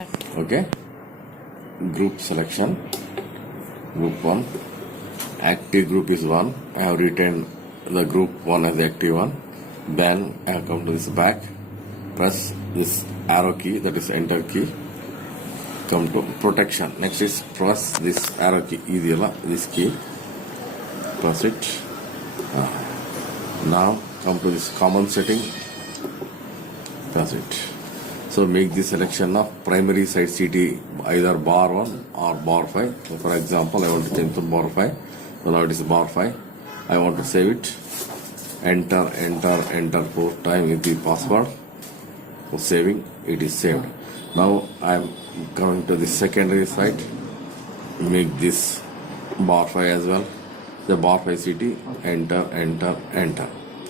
Okay, group selection, group 1, active group is 1. I have written the group 1 as the active one. Then I have come to this back, press this arrow key, that is enter key, come to protection. Next is press this arrow key, this key, press it. Now come to this common setting, press it. So make the selection of primary side CT either bar 1 or bar 5. So for example, I want to change to bar 5. So now it is bar 5. I want to save it. Enter 4 times with the password. For saving, it is saved. Now I am coming to the secondary side. Make this bar 5 as well. The bar 5 CT, enter.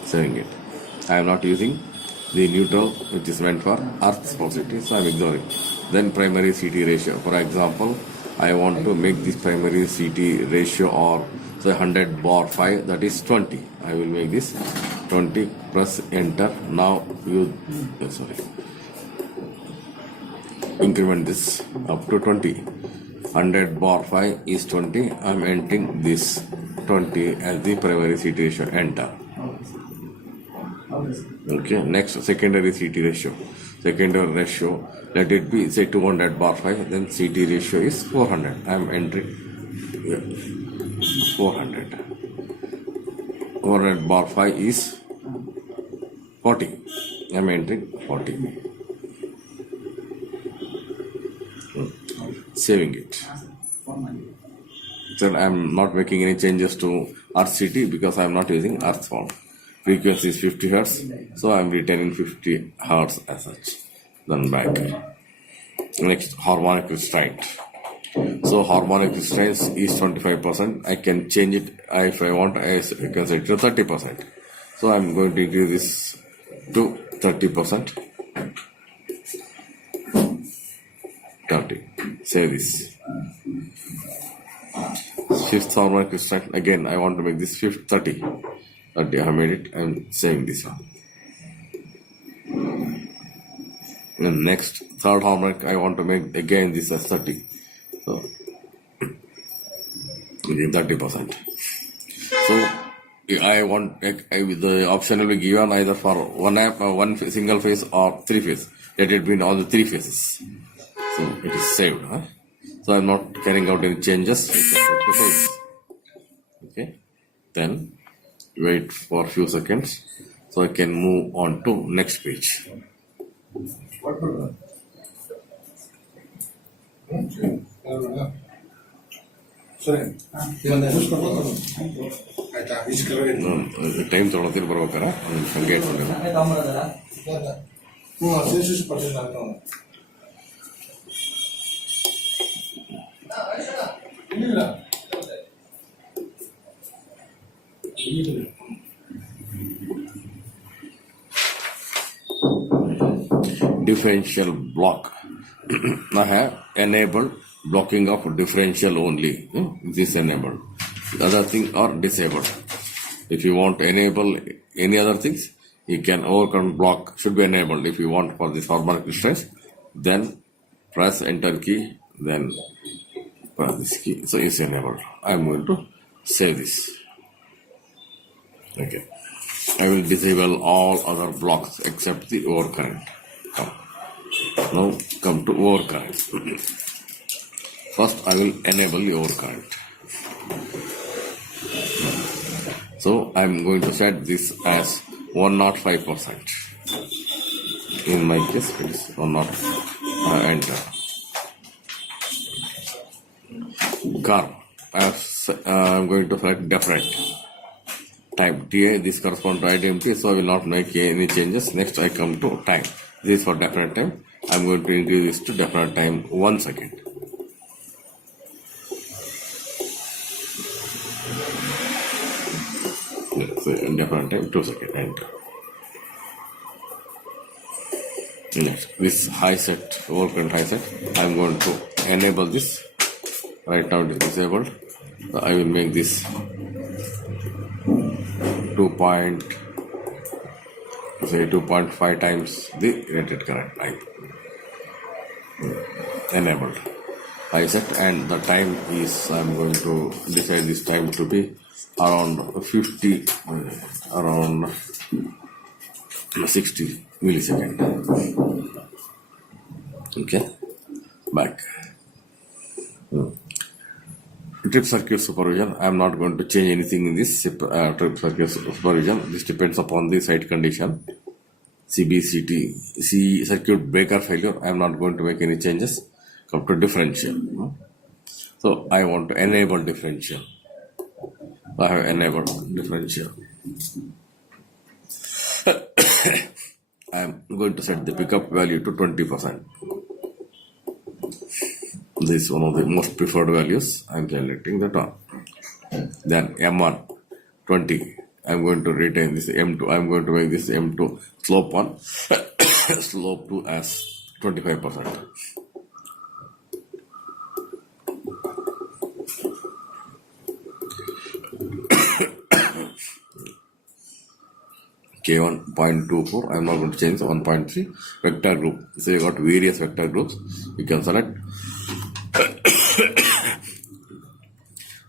Saving it. I am not using the neutral, which is meant for earth's positivity, so I am ignoring. Then primary CT ratio. For example, I want to make this primary CT ratio or say 100 bar 5, that is 20. I will make this 20, press enter. Now you increment this up to 20. 100 bar 5 is 20. I am entering this 20 as the primary CT ratio, enter. Okay, next secondary CT ratio. Secondary ratio, let it be say 200 bar 5, then CT ratio is 400. I am entering 400. 400 bar 5 is 40. I am entering 40. Saving it. So I am not making any changes to Earth CT because I am not using Earth form. Frequency is 50 Hz, so I am retaining 50 Hz as such. Then back. Next, harmonic restraint. So harmonic restraint is 25%. I can change it if I want. I can set it to 30%. So I am going to increase this to 30%. 30. Save this. Fifth harmonic restraint. Again, I want to make this 30. I have made it. I am saving this one. And next, third harmonic, I want to make again this as 30. So, 30%. So, I want the option will be given either for one single phase or 3 phase. Let it be in all the 3 phases. So, it is saved. So, I am not carrying out any changes. Okay. Then, wait for a few seconds so I can move on to next page. Time ತೊಗೊಳತಿರ್ ಬರ್ಬೇಕಾರ ಸಂಖ್ಯೆ ಇಟ್ಕೊಂಡಿಲ್ಲ. Differential block. I have enabled blocking of differential only. This enabled. The other things are disabled. If you want to enable any other things, you can overcome block should be enabled. If you want for this harmonic restraint, then press enter key, then press this key. So it's enabled. I am going to save this. Okay. I will disable all other blocks except the overcurrent. Now come to overcurrent. First I will enable the overcurrent. So I am going to set this as 105%. In my case it is 105. Enter. Curve. I am going to select different. Time TA, this corresponds to IDMT, so I will not make any changes. Next I come to time. This is for definite time. I am going to increase this to definite time 1 second. So definite time 2 seconds. Enter. Next, this high set, overcurrent high set, I am going to enable this. Right now it is disabled. So I will make this 2.5 times the rated current. enabled. I set, and the time is, I'm going to decide this time to be around 50, around 60 millisecond. Okay, back. Trip circuit supervision. I am not going to change anything in this trip circuit supervision. This depends upon the site condition. CBCT, C circuit breaker failure. I am not going to make any changes. Come to differential. So I want to enable differential. I have enabled differential. I am going to set the pickup value to 20%. This is one of the most preferred values. I am selecting the top. Then M1 20. I am going to retain this M2. I am going to make this M2 slope 1, slope 2 as 25%. K1 0.24. I am not going to change 1.3. Vector group. So you got various vector groups. You can select.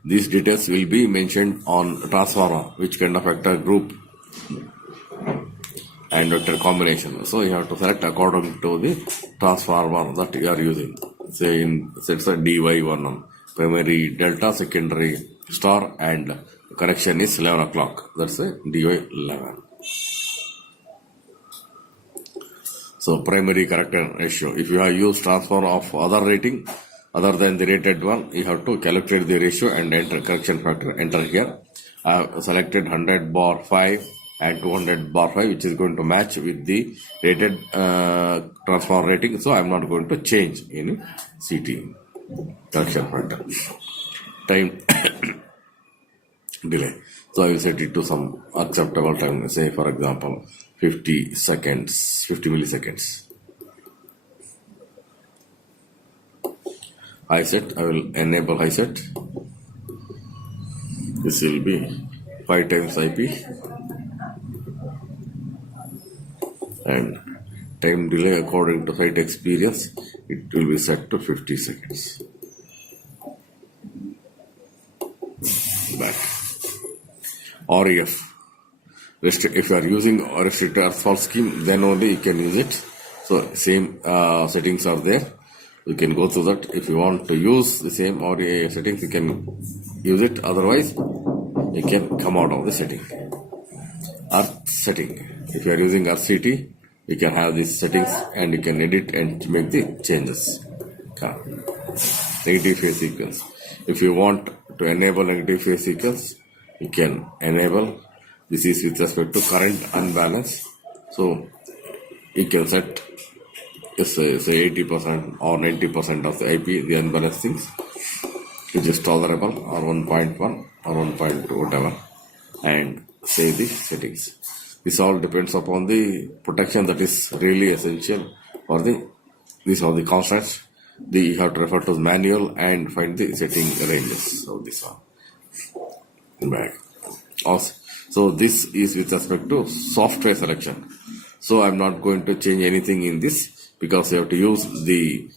These details will be mentioned on transformer, which kind of vector group and vector combination. So you have to select according to the transformer that you are using. Say it's a DY1, primary delta, secondary star, and correction is 11 o'clock. That's a DY11. So primary corrector ratio. If you have used transformer of other rating, other than the rated one, you have to calculate the ratio and enter correction factor. Enter here. I have selected 100 bar 5 and 200 bar 5, which is going to match with the rated transformer rating. So I am not going to change in CT correction factor. Time delay. So I will set it to some acceptable time. Say for example 50 seconds, 50 milliseconds. High set, I will enable high set. This will be 5 times IP. And time delay according to site experience, it will be set to 50 seconds. Back. REF. If you are using restricted earth fault scheme, then only you can use it. So same settings are there. You can go through that. If you want to use the same REF settings, you can use it. Otherwise, you can come out of the setting. Earth setting. If you are using RCT, you can have these settings and you can edit and make the changes. Negative phase sequence. If you want to enable negative phase sequence, you can enable. This is with respect to current unbalance. So you can set say 80% or 90% of the IP, the unbalanced things, which is tolerable, or 1.1 or 1.2, whatever, and say the settings. This all depends upon the protection that is really essential for these are the constants. You have to refer to the manual and find the setting ranges of this one. Back. Also, so this is with respect to software selection. So I'm not going to change anything in this because you have to use the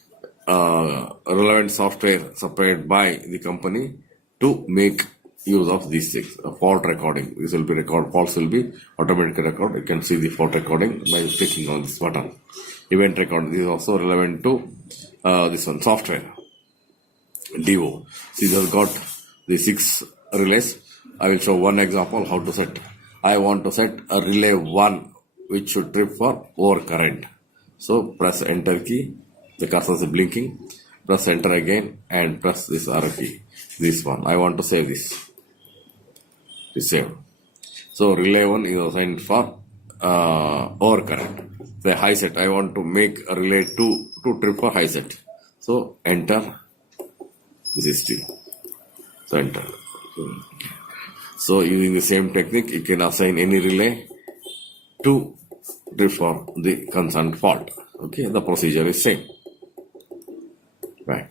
relevant software supplied by the company to make use of these things. Fault recording. This will be faults will be automatically recorded. You can see the fault recording by clicking on this button. Event recording. This is also relevant to this one, software. DO. See, this has got the 6 relays. I will show one example how to set. I want to set a relay 1 which should trip for overcurrent. So press enter key. The cursor is blinking. Press enter again and press this R key. This one. I want to save this. Save. So relay 1 is assigned for overcurrent. The high set. I want to make a relay 2 to trip for high set. So enter. This is T. So enter. So using the same technique, you can assign any relay to trip for the concerned fault. Okay, the procedure is same. Right.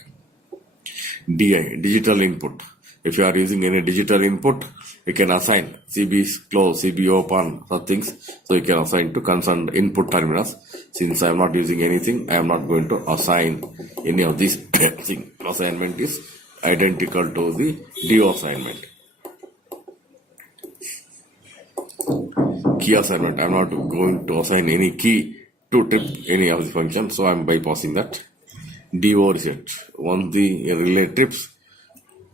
DI, digital input. If you are using any digital input, you can assign CB close, CB open, such things. So you can assign to concerned input terminals. Since I am not using anything, I am not going to assign any of these things. Assignment is identical to the DO assignment. Key assignment, I am not going to assign any key to trip any of the functions, so I am bypassing that. DO reset. Once the relay trips,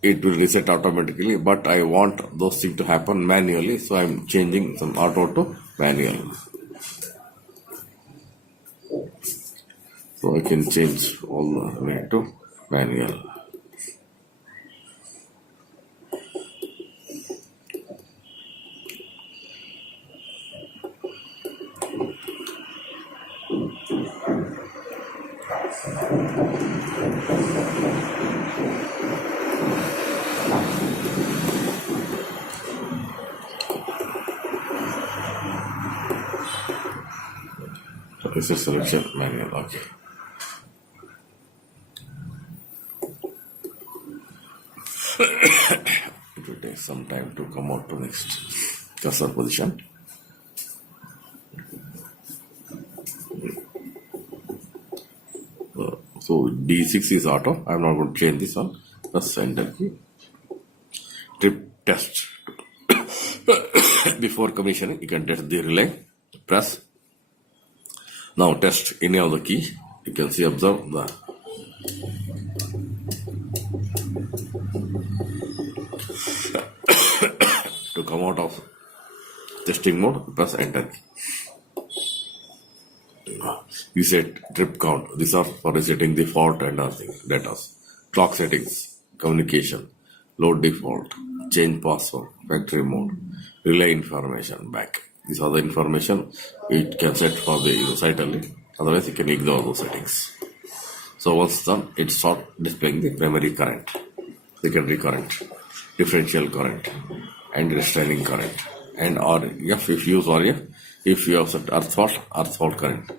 it will reset automatically, but I want those things to happen manually, so I am changing some auto to manual. So I can change all the way to manual. So this is selection manual. Okay. It will take some time to come out to next cursor position. So D6 is auto. I am not going to change this one. Press enter key. Trip test. Before commissioning, you can test the relay. Press. Now test any of the key. You can see, observe the to come out of testing mode, press enter key. Reset trip count. These are for resetting the fault and other things. Data. Clock settings, communication, load default, change password, factory mode, relay information, back. These are the information it can set for the user site only. Otherwise, you can ignore those settings. So once done, it starts displaying the primary current, secondary current, differential current, and restraining current. And RF, if you use RF, if you have set earth fault current.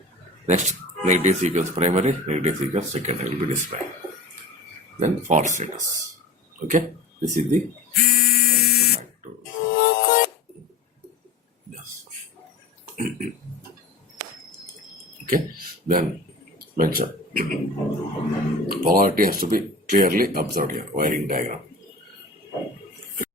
Next, negative sequence primary, negative sequence secondary will be displayed. Then fault status. Okay, this is the yes. Okay, then mention polarity has to be clearly observed here. Wiring diagram.